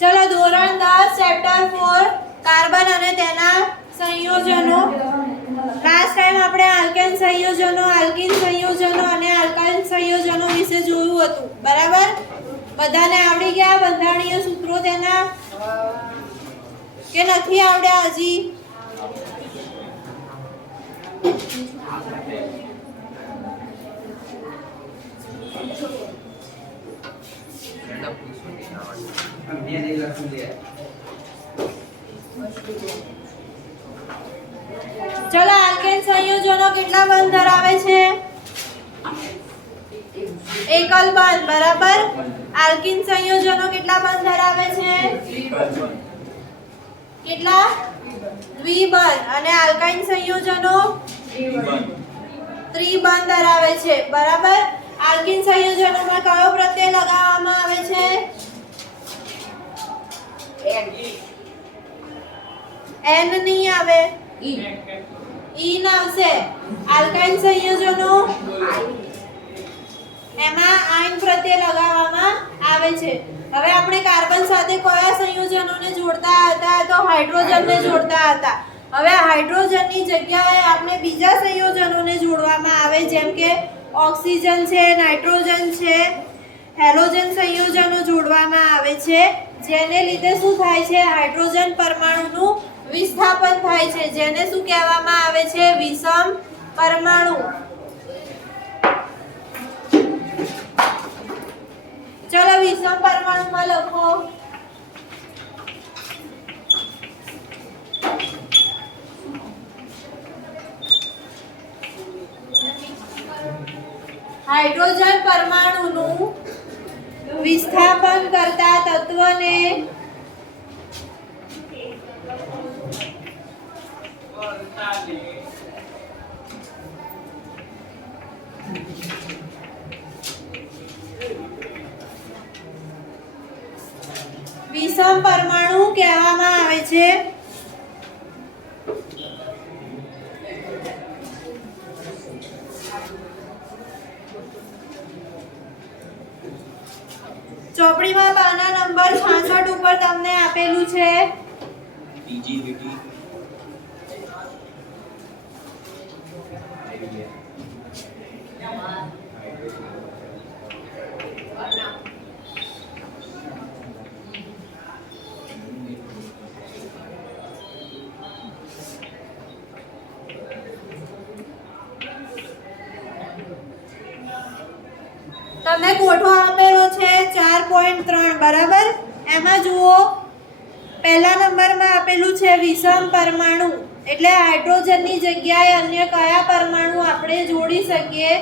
चलो ધોરણ 10 chapter 4 carbon અને તેના સંયોજનો. લાસ્ટ ટાઈમ આપણે આલ્કેન સંયોજનો, આલ્કીન સંયોજનો અને આલ્કાઇલ સંયોજનો વિશે જોયું હતું. બરાબર? બધાને આવડી ગયા બંધારણીય સૂત્રો તેના કે નથી આવડ્યા હજી? ચલો આલ્કેન સંયોજનો કેટલા બંધ ધરાવે છે? એકલ બંધ. બરાબર? આલ્કીન સંયોજનો કેટલા બંધ ધરાવે છે? કેટલા? દ્વિબંધ. અને આલ્કાઇન સંયોજનો ત્રિબંધ ધરાવે છે. બરાબર? આલ્કીન સંયોજનોમાં કયો પ્રત્યય લગાવવામાં આવે છે? એન નહીં આવે, ઈ આવશે. આલ્કાઇન સંયોજનો એમાં આયન પ્રત્યય લગાવવામાં આવે છે. હવે આપણે કાર્બન સાથે કયા સંયોજનોને જોડતા હતા? તો હાઇડ્રોજનને જોડતા હતા. હવે હાઇડ્રોજનની જગ્યાએ આપણે બીજા સંયોજનોને જોડવામાં આવે, જેમ કે ઓક્સિજન છે, નાઇટ્રોજન છે, હેલોજન સંયોજનો જોડવામાં આવે છે. જેને લીધે શું થાય છે? હાઇડ્રોજન પરમાણુનું વિસ્થાપન થાય છે, જેને શું કહેવામાં આવે છે? વિષમ પરમાણુ. ચલો વિષમ પરમાણુમાં લખો. હાઇડ્રોજન પરમાણુનું વિસ્થાપન કરતા તત્વને વિષમ પરમાણુ કહેવામાં આવે છે. ચોપડીમાં પાના નંબર 66 ઉપર તમને આપેલું છે. તમને કોઠો આપેલો છે 4.3. બરાબર? એમાં જુઓ પહેલા નંબરમાં આપેલું છે વિષમ પરમાણુ, એટલે હાઇડ્રોજનની જગ્યાએ અન્ય કયા પરમાણુ આપણે જોડી શકીએ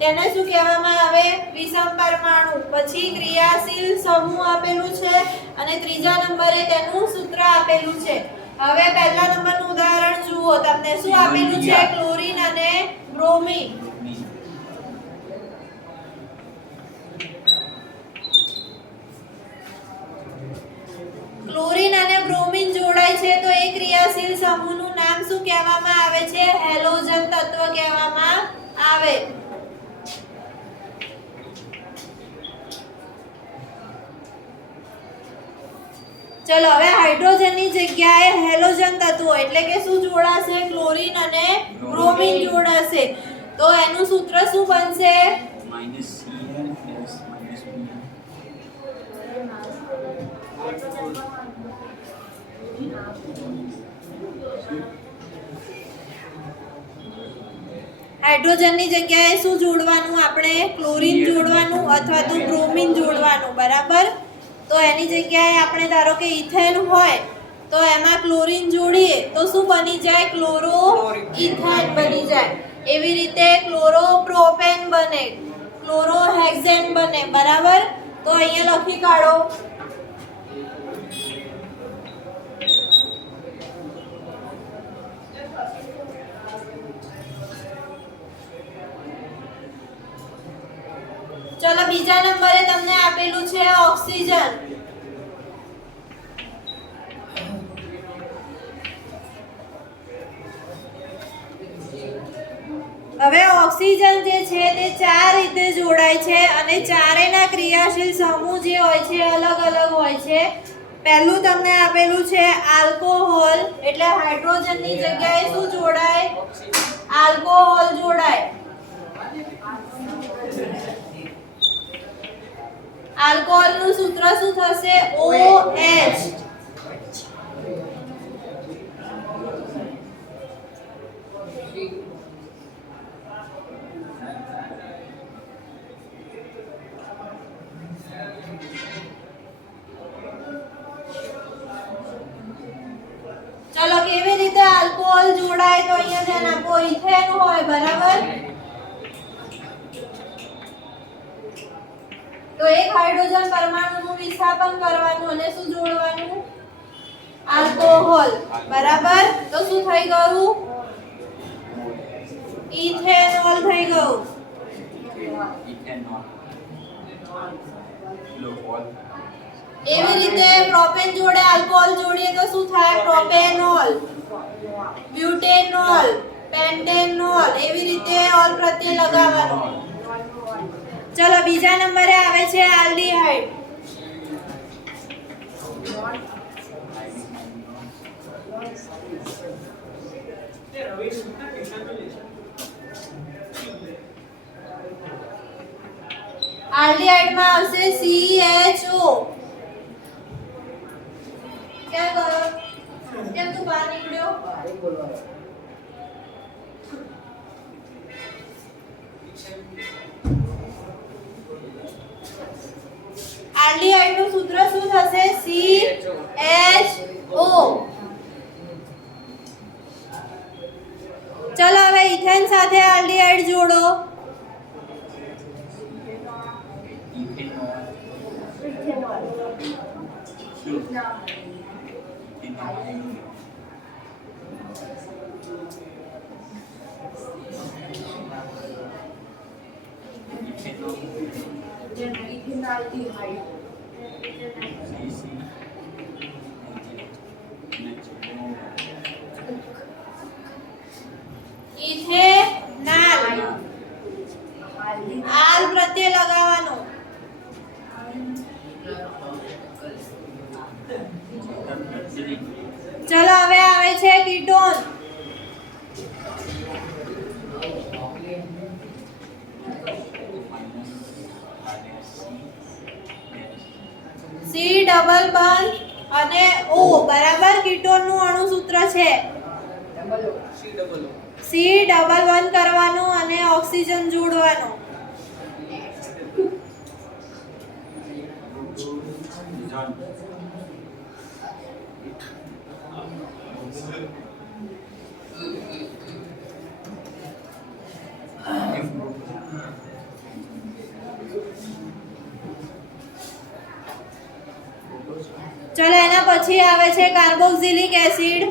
તેને શું કહેવામાં આવે? વિષમ પરમાણુ. પછી ક્રિયાશીલ સમૂહ આપેલું છે અને ત્રીજા નંબરે તેનું સૂત્ર આપેલું છે. હવે પહેલા નંબરનું ઉદાહરણ જુઓ. તમને શું આપેલું છે? ક્લોરીન અને બ્રોમિન. ક્લોરીન અને બ્રોમિન જોડાય છે તો એ ક્રિયાશીલ સમૂહનું નામ શું કહેવામાં આવે છે? હેલોજન તત્વ કહેવામાં આવે. ચલો હવે હાઇડ્રોજનની જગ્યાએ હેલોજન તત્વો એટલે કે શું જોડાશે? ક્લોરીન અને બ્રોમિન જોડાશે. તો એનું સૂત્ર શું બનશે? હાઇડ્રોજનની જગ્યાએ શું જોડવાનું? આપણે ક્લોરીન જોડવાનું અથવા તો બ્રોમિન જોડવાનું. બરાબર? તો એની જગ્યાએ આપણે ધારો કે ઇથેન હોય તો એમાં ક્લોરીન જોડીએ તો શું બની જાય? ક્લોરો ઇથેન બની જાય. એવી રીતે ક્લોરોપ્રોપેન બને, ક્લોરોહેક્ઝેન બને. બરાબર? તો અહીંયા લખી કાઢો. ચલો બીજા નંબરે તમને આપેલું છે ઓક્સિજન. હવે ઓક્સિજન જે છે તે 4 રીતે જોડાય છે અને ચારેયના ક્રિયાશીલ સમૂહ જે હોય છે અલગ અલગ હોય છે. પહેલું તમને આપેલું છે આલ્કોહોલ, એટલે હાઇડ્રોજનની જગ્યાએ શું જોડાય? આલ્કોહોલ જોડાય. આલ્કોહોલનું સૂત્ર શું થશે? OH. ચલો કેવી રીતે આલ્કોહોલ જોડાય? તો અહીંયા ધ્યાન આપો, ઇથેન હોય, બરાબર? તો એક હાઇડ્રોજન પરમાણુનું વિસ્થાપન કરવાનું અને શું જોડવાનું? આલ્કોહોલ, બરાબર? તો શું થઈ ગયું? ઇથેનોલ થઈ ગયું. એવી રીતે પ્રોપેન જોડે આલ્કોહોલ જોડીએ તો શું થાય? Propanol, butanol, pentanol. એવી રીતે ઓલ પ્રત્યય લગાવવાનો. ચલો બીજા નંબરે આવે છે આલ્ડીહાઇડ. આલ્ડીહાઇડમાં આવશે CHO. क्या करो? કેમ તું બહાર નીકળ્યો? આલ્ડીહાઇડનું સૂત્ર શું થશે? CHO. ચલો હવે ઇથેન સાથે આલ્ડીહાઇડ જોડો. ઇથેનાલ. આલ પ્રત્યય લગાવવાનો. ચલો હવે આવે છે કીટોન. C ડબલ બંધ અને O, બરાબર? કીટોનનું અણુસૂત્ર છે C ડબલ બંધ કરવાનું અને ઓક્સિજન જોડવાનો. ચલો એના પછી આવે છે કાર્બોક્સિલિક એસિડ.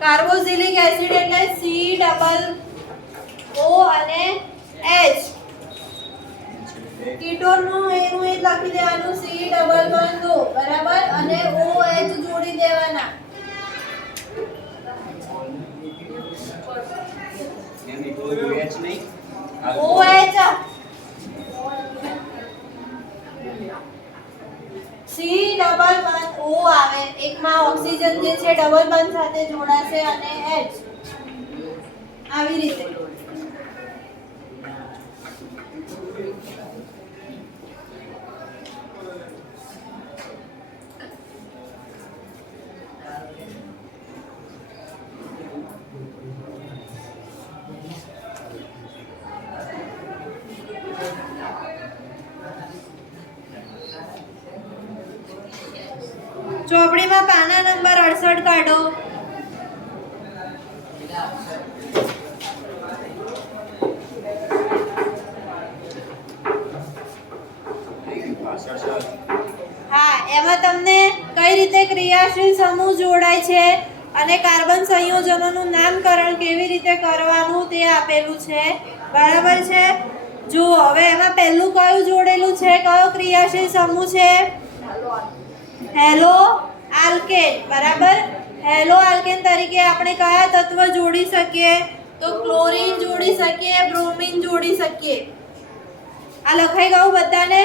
કાર્બોક્સિલિક એસિડ એટલે C ડબલ O અને H. કીટોનનું એનું એ લખી દેવાનું C ડબલ બંધ O, બરાબર? અને OH જોડી દેવાના. OH C ડબલ બંધ O આવે. એકમાં ઓક્સિજન જે છે ડબલ બંધ સાથે જોડાશે અને H. આવી રીતે. ચોપડીમાં પાના નંબર 68 કાઢો. હા, એમાં તમને કઈ રીતે ક્રિયાશીલ સમૂહ જોડાય છે અને કાર્બન સંયોજનોનું નામકરણ કેવી રીતે કરવાનું તે આપેલું છે, બરાબર છે? જો હવે એમાં પહેલું કયું જોડેલું છે, કયો ક્રિયાશીલ સમૂહ છે? Hello alkane. બરાબર. હેલો આલ્કેન તરીકે આપણે કયા તત્વ જોડી શકીએ? તો ક્લોરીન જોડી શકીએ, બ્રોમિન જોડી શકીએ. આ લખાઈ ગયું બધાને?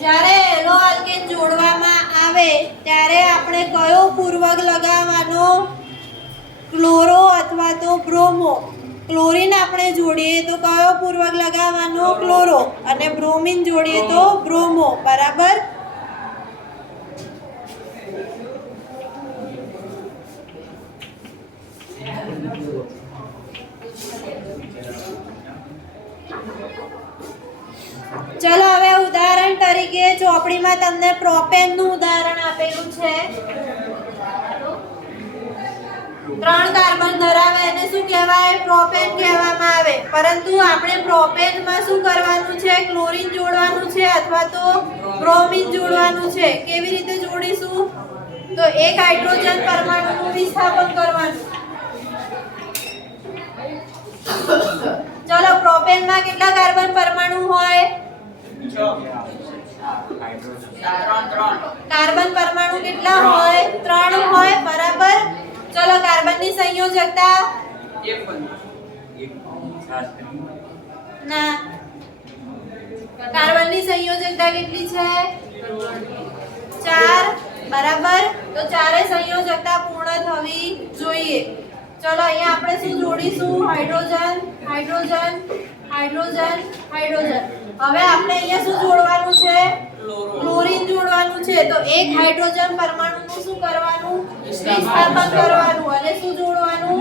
જ્યારે હેલો આલ્કેન જોડવામાં આવે ત્યારે આપણે કયો પૂર્વક લગાવવાનો? ક્લોરો અથવા તો બ્રોમો. ક્લોરીન આપણે જોડીએ તો કયો પૂર્વક લગાવવાનો? ક્લોરો. અને બ્રોમિન જોડીએ તો બ્રોમો. બરાબર. ચલો હવે ઉદાહરણ તરીકે ચોપડીમાં તમને પ્રોપેનનું ઉદાહરણ આપેલું છે. 3 કાર્બન ધરાવે એને શું કહેવાય? પ્રોપેન કહેવામાં આવે. પરંતુ આપણે પ્રોપેનમાં શું કરવાનું છે? ક્લોરીન જોડવાનું છે અથવા તો બ્રોમિન જોડવાનું છે. કેવી રીતે જોડીશું? તો એક હાઇડ્રોજન પરમાણુનું વિસ્થાપન કરવાનું. ચલો પ્રોપેનમાં કેટલા કાર્બન પરમાણુ હોય? કાર્બન પરમાણુ કેટલા હોય? 3 હોય. બરાબર. ચલો કાર્બનની સંયોજકતા ના, કાર્બનની સંયોજકતા કેટલી છે? 4. બરાબર. તો ચારે સંયોજકતા પૂર્ણ થવી જોઈએ. ચલો અહીંયા આપણે શું જોડીશું? Hydrogen, hydrogen, hydrogen, hydrogen. હવે આપણે અહીંયા શું જોડવાનું છે? ક્લોરીન જોડવાનું છે. તો એક હાઇડ્રોજન પરમાણુનું શું કરવાનું? વિસ્થાપન કરવાનું. અને શું જોડવાનું?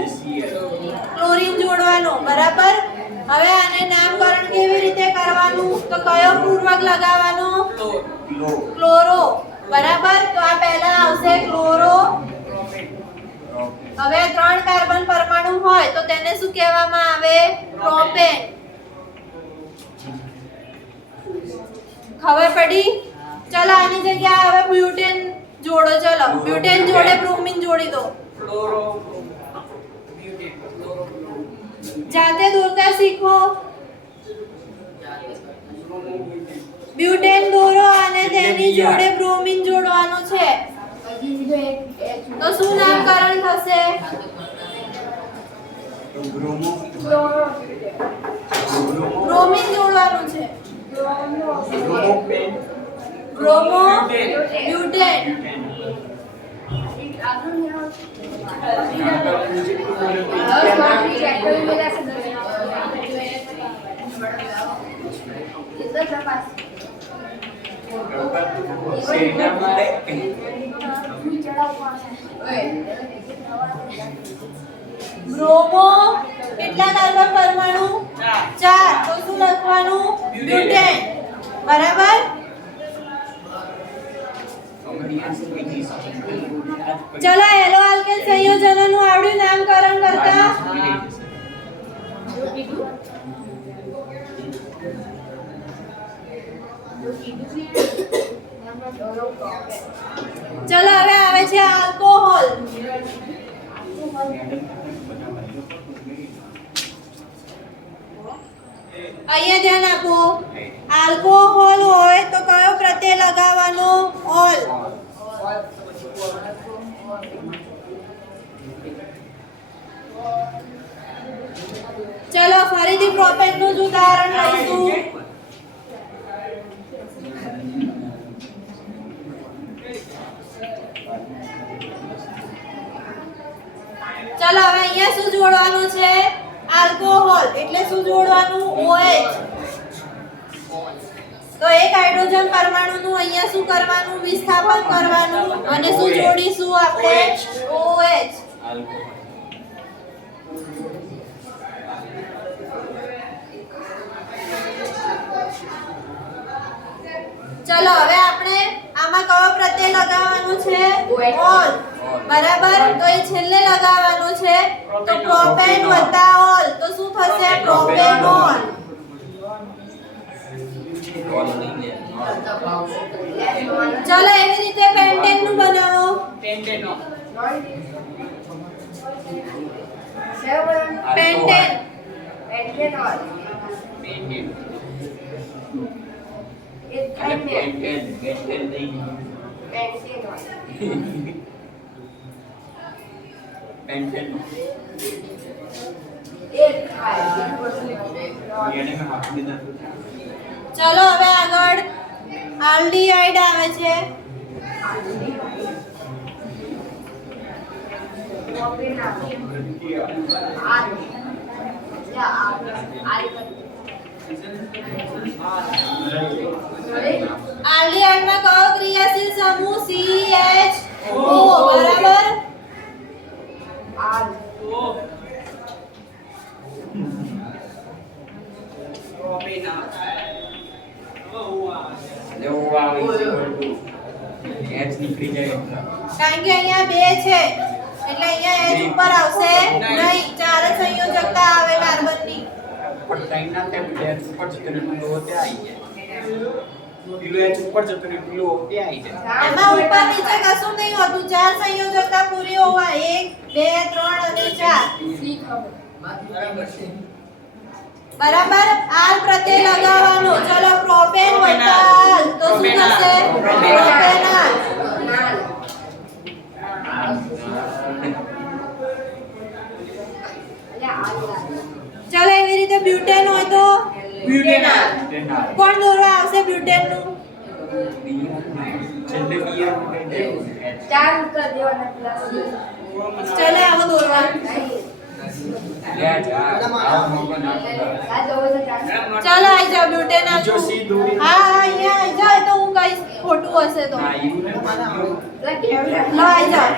ક્લોરીન જોડવાનું. બરાબર. હવે આને નામકરણ કેવી રીતે કરવાનું? તો કયો પૂર્વક લગાવવાનો? ક્લોરો. બરાબર. તો આ પહેલા આવશે ક્લોરો. હવે 3 કાર્બન પરમાણુ હોય તો તેને શું કહેવામાં આવે? પ્રોપેન. ખબર પડી? ચલો આની જગ્યાએ હવે બ્યુટેન જોડો. ચલો બ્યુટેન જોડે બ્રોમિન જોડી દો. જાતે દોરતા શીખો. બ્યુટેન દોરો અને તેની જોડે બ્રોમિન જોડવાનું છે. તો શું નામકરણ થશે? બ્રોમિન જોડવાનું છે. Bromo butane. બ્રોમો કેટલા કાર્બન પરમાણુ? 4. તો શું લખવાનું? બ્યુટેન. બરાબર. ચલો હેલો આલ્કેન સંયોજનોનું આવડ્યું નામકરણ કરતા? ચલો હવે આવે છે આલ્કોહોલ. અહીંયા ધ્યાન આપો. આલ્કોહોલ હોય તો કયો પ્રત્યય લગાવવાનો? ઓલ. ચલો ફરીથી પ્રોપેનનું જ ઉદાહરણ લઈશું. ચલો હવે અહીંયા શું જોડવાનું છે? આલ્કોહોલ. એટલે શું જોડવાનું? OH. તો એક હાઇડ્રોજન પરમાણુનું અહીંયા શું કરવાનું? વિસ્થાપન કરવાનું. અને શું જોડીશું આપણે? OH. ચલો હવે આપણે આમાં કયો પ્રત્યય લગાવવાનો છે ઓલ બરાબર તો એ છેલ્લે લગાવવાનું છે તો પ્રોપેન વત્તા ઓલ તો શું થશે પ્રોપેનોલ ચલો એવી રીતે પેન્ટેન નું બનાવો પેન્ટેનોલ પેન્ટેન પેન્ટેન ચલો હવે આગળ આલ્ડીહાઇડ આવે છે આલ્ડીહાઇડ માં કયો ક્રિયાશીલ સમૂહ CHO બરાબર કારણ કે અહીંયા બે છે એટલે અહીંયા H ઉપર આવશે નહીં ચાર જ સંયોજકતા આવે કાર્બનની એમાં ઉપર નીચે કશું નહીં હોતું ચાર સંયોજકતા પૂરી હોવા 1 2 3 અને 4 બરાબર આર પ્રત્યય લગાવવાનો ચલો પ્રોપેન વત્તા આલ તો શું થશે પ્રોપેનાલ ચલો એવી રીતે બ્યુટેન હોય તો બ્યુટેનાલ કોણ દોરવા આવશે બ્યુટેન નું ચાર કર દેવાના પ્લસ ચલે આવો દોરવા ચલો આઈ જાવ બ્યુટેનાલ હા અહીંયા આઈ જાવ તો હું કઈશ ખોટું હશે તો આઈ જાવ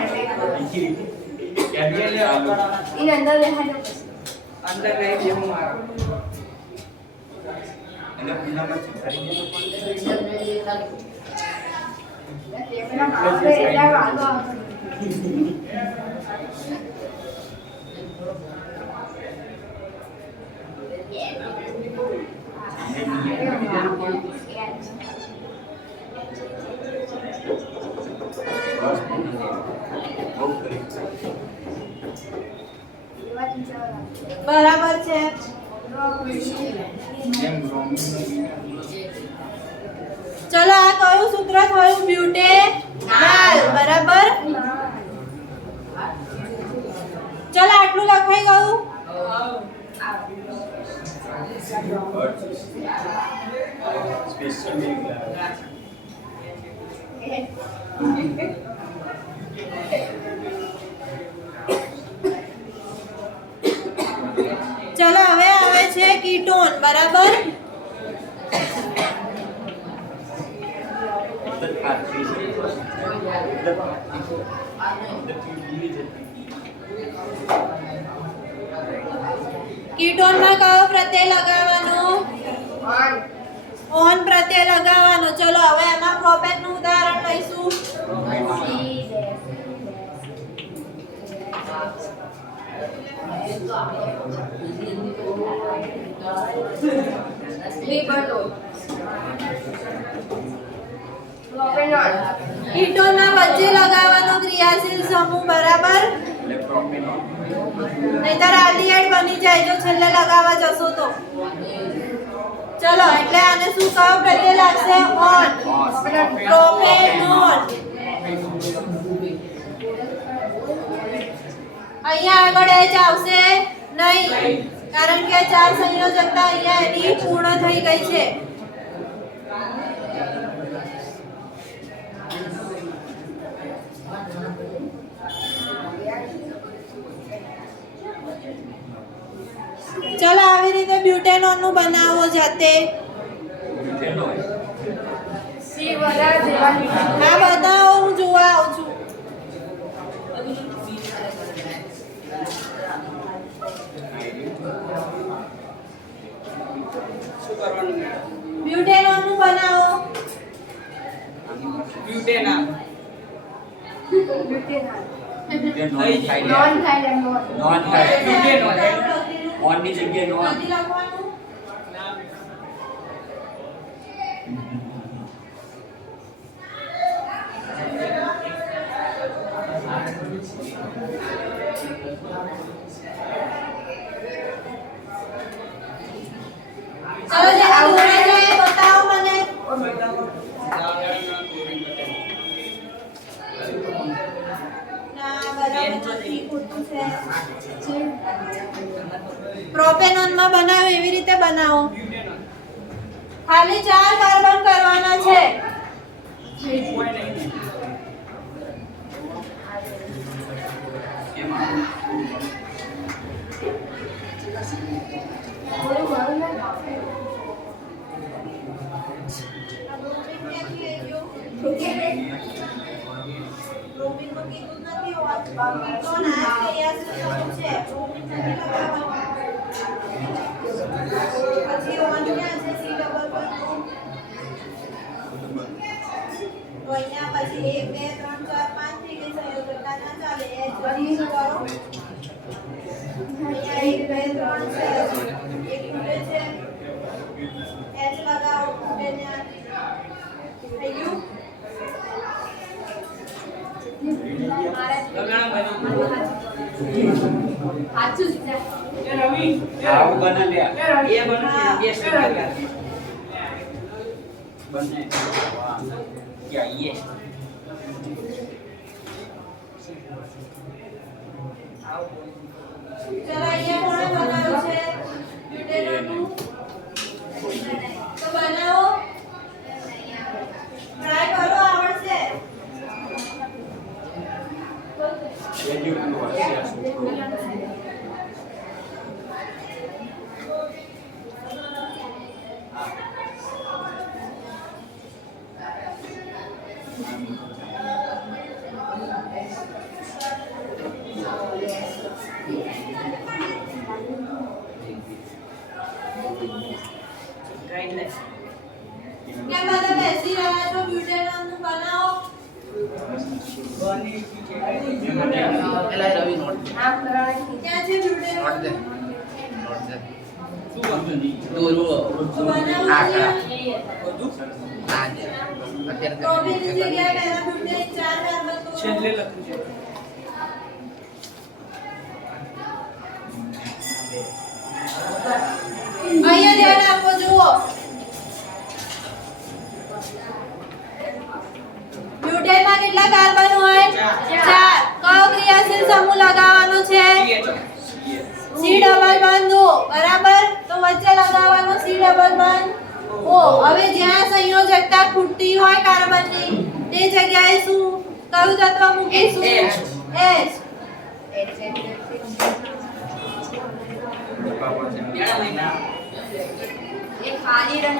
इन अंदर रहना अंदर नहीं जेम मारो અને પુનામાં ખરીદે બરાબર છે ચલો આ કયું સૂત્ર થયું બ્યુટેનાલ બરાબર ચલો આટલું લખાઈ ગયું ચલો હવે આવે છે કીટોન બરાબર કીટોન માં કયો પ્રત્યય લગાવવાનો ઓન પ્રત્યય લગાવવાનો ચલો હવે એમાં પ્રોપેન નું ઉદાહરણ લઈશું કીટોન ના વચ્ચે લગાવવાનો ક્રિયાશીલ સમૂહ બરાબર નહીતર આલ્ડીહાઇડ બની જાય જો છેલ્લે લગાવવા જશો તો ચલો એટલે આને શું કયો પ્રત્યય લાગશે ઓન પ્રોપેનોલ અહીંયા આગળ H આવશે નહીં કારણ કે ચાર સંયોજકતા અહીંયા એની પૂર્ણ થઈ ગઈ છે ચલો આવી રીતે બ્યુટેનોલ નું બનાવો જાતે સી વધારે દેવાની હા બતાવો હું જોવા આવું છું શું કરવાનું બ્યુટેનોલ નું બનાવો નોન થાય નોન થાય ઓનની જગ્યાએ નોન નથી લખવાનું. ચલો જે આવડે છે એ બતાવો મને. ના બરાબર નથી, ખોટું છે. પ્રોપેનોન માં બનાવો એવી રીતે બનાવો. ખાલી 4 કાર્બન કરવાના છે. બ્રોમિન નું કીધું નથી હોત. કીટોન આ ક્રિયાશીલ છે. બ્રોમિન નથી લગાવવાનું. પછી ઓન ક્યાં છે? C double bond. તો અહીંયા પછી 1 2 3 4 5 થઈ ગઈ સંયોજકતા ના ચાલે. H પછી શું કરો? અહીંયા 1 2 3 છે. એક ખૂટે છે. H લગાવો. ખૂટે ત્યાં. થઈ ગયું? સાચું છે આવું બને લે એ બને બે સ્ટેપ બને ક્યાં ये ચલો અહીંયા કોણે બનાવ્યું છે? બ્યુટેનોનું. તો બનાવો. ટ્રાય કરો, આવડશે. કેમ બધા બેસી રહ્યા છો? બ્યુટેનોનું બનાવો. ક્યાં છે બ્યુટેનોન? તો બનાવો છે. પ્રોપીનની જગ્યાએ પહેલા બ્યુટેન 4 કાર્બન તો છેલ્લે લખું છે અહીંયા ધ્યાન આપો. જુઓ, બ્યુટેનમાં કેટલા કાર્બન હોય? 4. કયો ક્રિયાશીલ સમૂહ લગાવવાનો છે? સી ડબલ બંધ O. બરાબર. તો વચ્ચે લગાવવાનો સી ડબલ બંધ O. હવે જ્યાં સંયોજકતા ખૂટતી હોય કાર્બનની તે જગ્યાએ શું કયું તત્વ મૂકીશું? H. એ ખાલી રંગ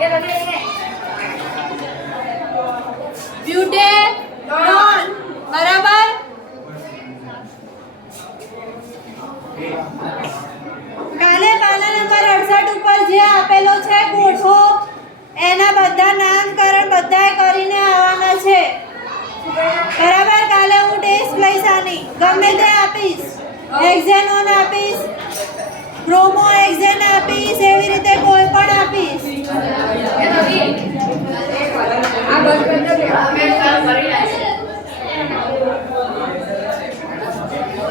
એ લગે બ્યુટેનોન. બરાબર. કાલે પાના નંબર 68 ઉપર જે આપેલો છે ગોઠવો, એના બધા નામકરણ બધાએ કરીને આવવાના છે. બરાબર. કાલે હું ટેસ્ટ લઈશ આની. ગમે તે આપીશ. હેક્ઝેનોન આપીશ, બ્રોમો હેક્ઝેન આપીશ, એવી રીતે કોઈ પણ આપીશ.